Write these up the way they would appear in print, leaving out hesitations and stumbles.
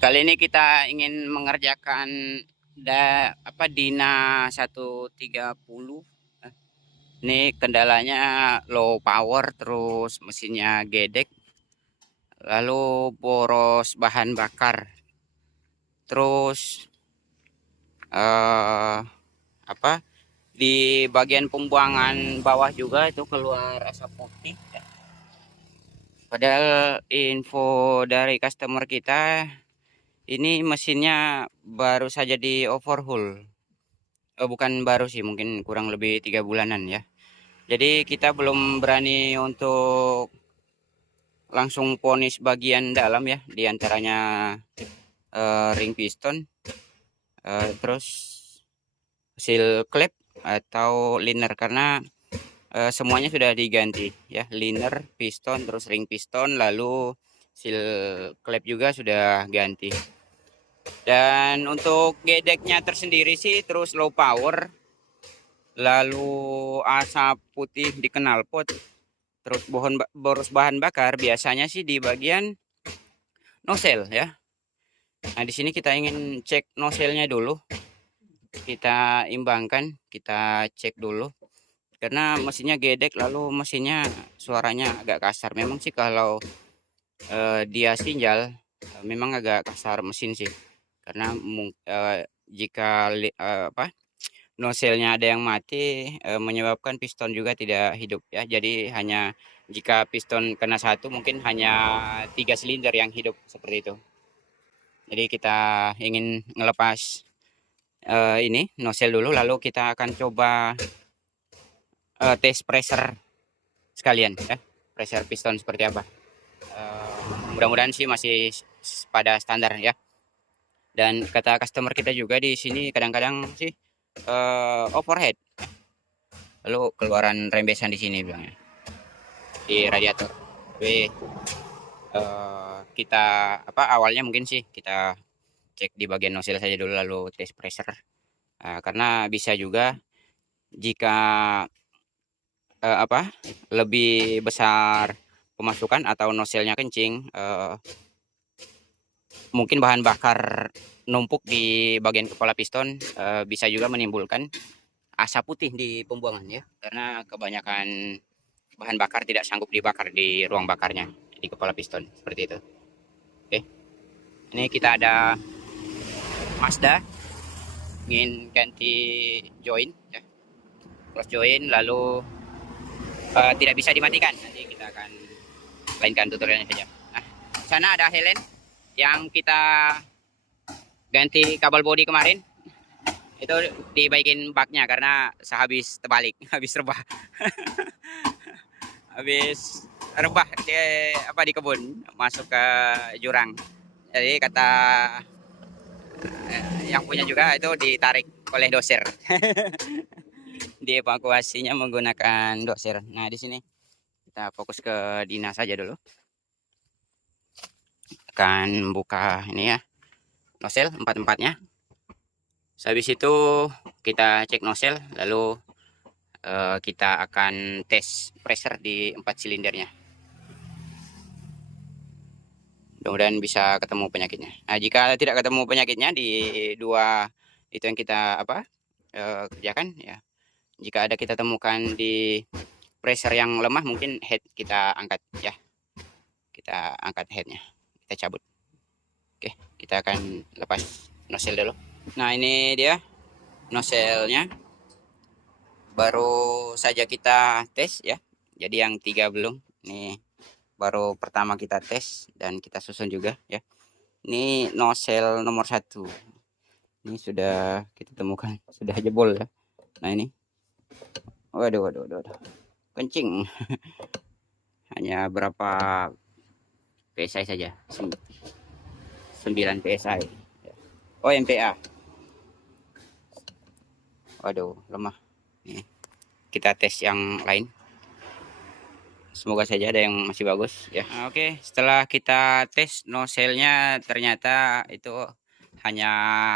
Kali ini kita ingin mengerjakan Dina 130. Ini kendalanya low power, terus mesinnya gedek, lalu boros bahan bakar. Terus eh, apa di bagian pembuangan bawah juga itu keluar asap putih. Padahal info dari customer kita ini mesinnya baru saja di overhaul. Bukan baru sih, mungkin kurang lebih 3 bulanan ya. Jadi kita belum berani untuk langsung ponis bagian dalam ya, diantaranya ring piston, terus seal klep atau liner, karena semuanya sudah diganti ya, liner, piston, terus ring piston, lalu seal klep juga sudah ganti. Dan untuk gedeknya tersendiri sih terus low power, lalu asap putih di knalpot, terus boros bahan bakar biasanya sih di bagian nozzle ya. Nah, di sini kita ingin cek nozzle-nya dulu. Kita imbangkan, kita cek dulu. Karena mesinnya gedek, lalu mesinnya suaranya agak kasar. Memang sih kalau dia sinjal, memang agak kasar mesin sih. Karena jika nozzle-nya ada yang mati, menyebabkan piston juga tidak hidup ya. Jadi hanya jika piston kena satu, mungkin hanya 3 silinder yang hidup seperti itu. Jadi kita ingin ngelepas ini nozzle dulu, lalu kita akan coba tes pressure sekalian ya. Pressure piston seperti apa. Mudah-mudahan sih masih pada standar ya. Dan kata customer kita juga di sini kadang-kadang sih overhead. Lalu keluaran rembesan di sini bilangnya, di radiator. Tapi kita awalnya mungkin sih kita cek di bagian nozzle saja dulu, lalu tes pressure. Karena bisa juga jika lebih besar pemasukan atau nozzle-nya kencing, mungkin bahan bakar numpuk di bagian kepala piston, bisa juga menimbulkan asap putih di pembuangan ya, karena kebanyakan bahan bakar tidak sanggup dibakar di ruang bakarnya di kepala piston seperti itu. Oke, ini kita ada Mazda ingin ganti join ya, cross join, lalu tidak bisa dimatikan. Nanti kita akan lainkan tutorialnya saja. Nah, sana ada Helen yang kita ganti kabel bodi kemarin, itu dibaikin baknya karena sehabis terbalik habis rebah habis rebah di kebun masuk ke jurang. Jadi kata yang punya juga itu ditarik oleh doser. Dievakuasinya menggunakan doser. Nah, di sini kita fokus ke Dina saja dulu. Akan buka ini ya, nozzle empat-empatnya. Habis itu kita cek nozzle, lalu kita akan tes pressure di 4 silindernya. Mudah-mudahan bisa ketemu penyakitnya. Nah, jika tidak ketemu penyakitnya di dua itu yang kita kerjakan ya, jika ada kita temukan di pressure yang lemah, mungkin head kita angkat ya, kita angkat headnya, kita cabut. Oke, kita akan lepas nozzle dulu. Nah, ini dia nozzle-nya, baru saja kita tes ya, jadi yang 3 belum. Ini baru pertama kita tes dan kita susun juga ya. Ini nozzle nomor 1, ini sudah kita temukan, sudah jebol ya. Nah, ini waduh, kencing. Hanya berapa PSI saja, 9 PSI. Oh, MPa, waduh, lemah. Nih, kita tes yang lain, semoga saja ada yang masih bagus ya. Oke, setelah kita tes nozzle-nya, ternyata itu hanya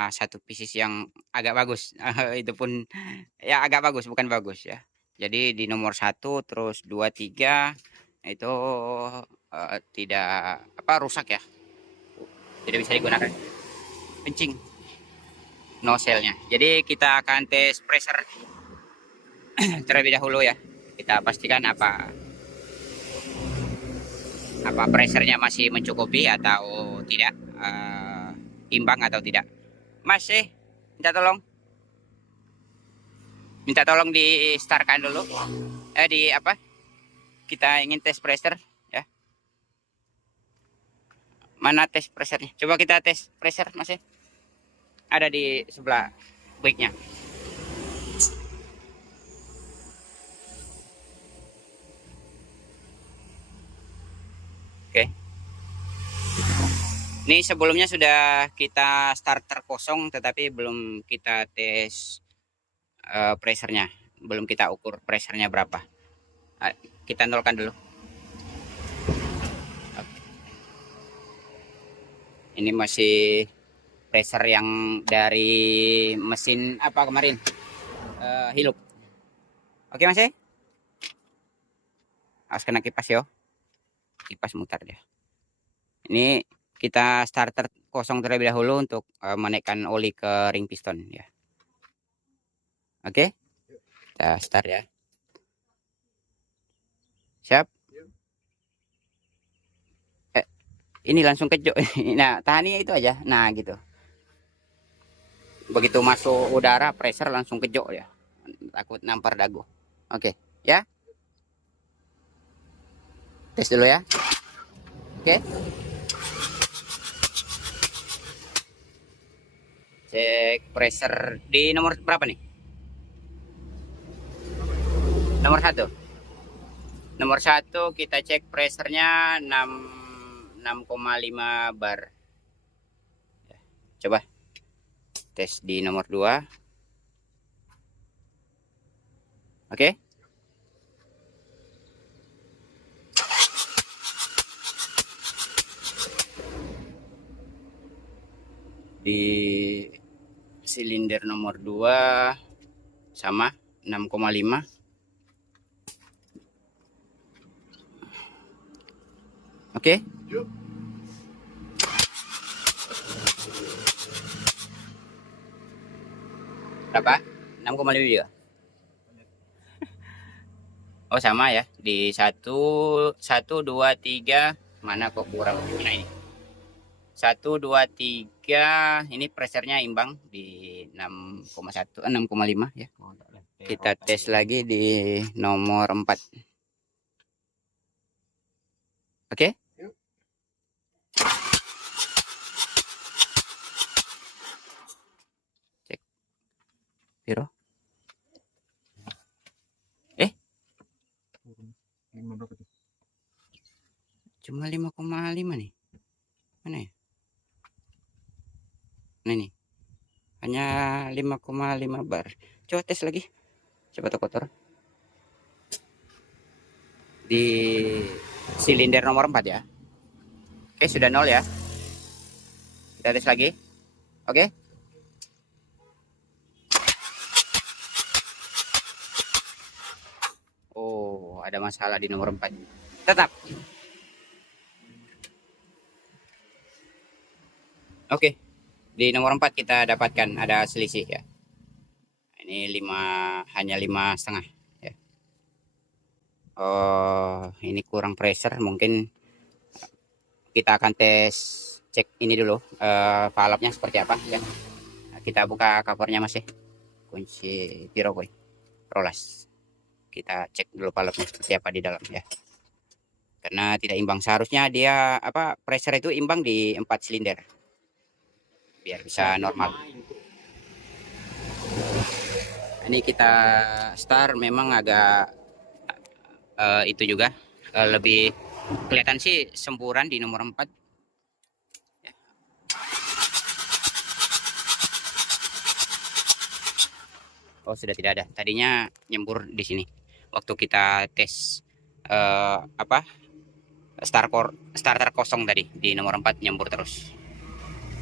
satu pieces yang agak bagus. Itu pun ya agak bagus, bukan bagus ya. Jadi di nomor 1, terus 2, 3 itu tidak rusak ya. tidak bisa digunakan kencing nozzle-nya. Jadi kita akan tes pressure terlebih dahulu ya. Kita pastikan apa pressure-nya masih mencukupi atau tidak, imbang atau tidak. Mas, minta tolong di startkan dulu. Di apa? Kita ingin tes pressure ya. Mana tes pressure-nya? Coba kita tes pressure, Mas. Ada di sebelah baiknya. Oke. Ini sebelumnya sudah kita starter kosong, tetapi belum kita tes pressure-nya. Belum kita ukur pressure-nya berapa. Kita nolkan dulu. Ini masih pressure yang dari mesin apa kemarin, hilup. Oke Mas, harus kena kipas yo. Kipas mutar dia. Ini kita starter kosong terlebih dahulu untuk menaikkan oli ke ring piston ya. Oke, kita start ya. Siap. Ini langsung kejok. Nah, tahannya itu aja. Nah, gitu. Begitu masuk udara, pressure langsung kejok ya. Takut nampar dagu. Oke, ya. Tes dulu ya. Oke. Cek pressure di nomor berapa nih? Nomor 1. Nomor 1 kita cek pressure-nya 6,5 bar. Coba tes di nomor 2. Oke. Di silinder nomor 2 sama 6,5. Oke. Berapa? 6,5 juga. Oh sama ya. Di 1 2 3 mana kok kurang? Mana ini? 1 2 3 ini pressure-nya imbang di 6,1 6,5 ya. Kita tes lagi di nomor 4. Oke. Cek. Piro? Cuma 5,5 nih. Mana ya? Nah ini. Hanya 5,5 bar. Coba tes lagi. Coba kotor. Di silinder nomor 4 ya. Oke, sudah 0 ya. Kita tes lagi. Oke. Oh, ada masalah di nomor 4. Tetap. Oke. Di nomor 4 kita dapatkan ada selisih ya. Ini hanya 5,5 ya. Oh, ini kurang pressure, mungkin kita akan tes cek ini dulu, valve-nya seperti apa ya. Kita buka covernya Mas ya. Kunci piro boy. Rolas. Kita cek dulu valve-nya seperti apa di dalam ya. Karena tidak imbang, seharusnya dia pressure itu imbang di 4 silinder. Biar bisa normal. Ini kita start, memang agak itu juga lebih kelihatan sih semburan di nomor 4 ya. Oh, sudah tidak ada, tadinya nyembur di sini waktu kita tes starter kosong tadi di nomor 4 nyembur terus.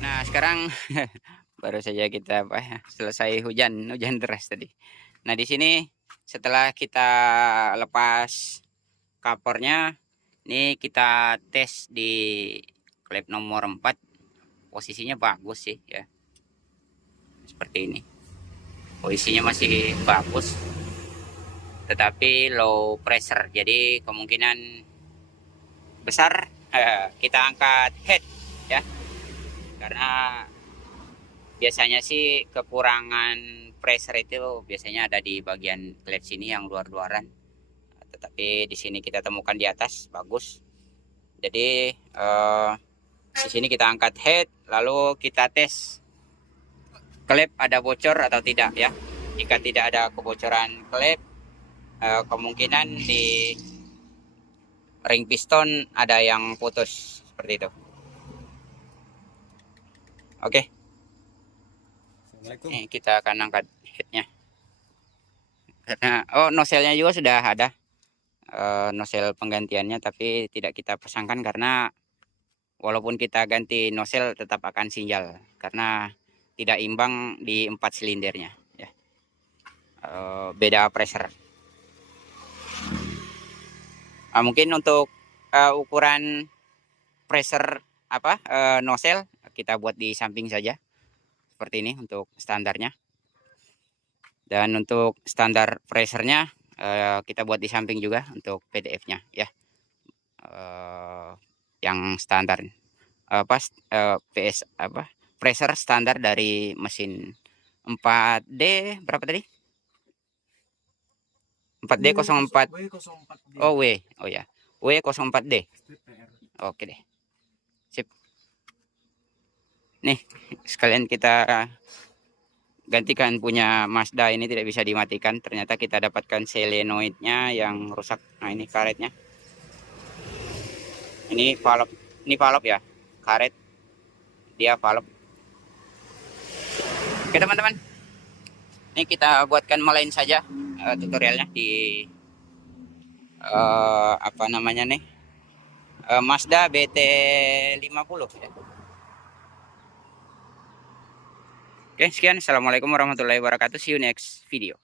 Nah sekarang baru saja kita selesai hujan deras tadi. Nah di sini setelah kita lepas covernya, ini kita tes di klep nomor 4 posisinya bagus sih ya, seperti ini. Posisinya masih bagus, tetapi low pressure, jadi kemungkinan besar kita angkat head ya, karena biasanya sih kekurangan pressure itu biasanya ada di bagian klep sini yang luar-luaran, tetapi di sini kita temukan di atas bagus. Jadi di sini kita angkat head, lalu kita tes klep ada bocor atau tidak ya. Jika tidak ada kebocoran klep, kemungkinan di ring piston ada yang putus seperti itu. Oke. Ini kita akan angkat headnya. Karena noselnya juga sudah ada, nosel penggantiannya, tapi tidak kita pasangkan karena walaupun kita ganti nosel tetap akan sinjal karena tidak imbang di 4 silindernya ya. Beda pressure. Mungkin untuk ukuran pressure nosel kita buat di samping saja seperti ini untuk standarnya, dan untuk standar pressure-nya kita buat di samping juga untuk PDF-nya ya. Yang standar PS pressure standar dari mesin 4D berapa tadi? 4D04. Oh ya, W04D. Oke deh, sip. Nih sekalian kita gantikan punya Mazda ini, tidak bisa dimatikan, ternyata kita dapatkan solenoidnya yang rusak. Nah ini karetnya, ini valve ya, karet dia valve. Oke teman-teman, ini kita buatkan melain saja tutorialnya di Mazda BT50 ya. Oke, sekian. Assalamualaikum warahmatullahi wabarakatuh. See you next video.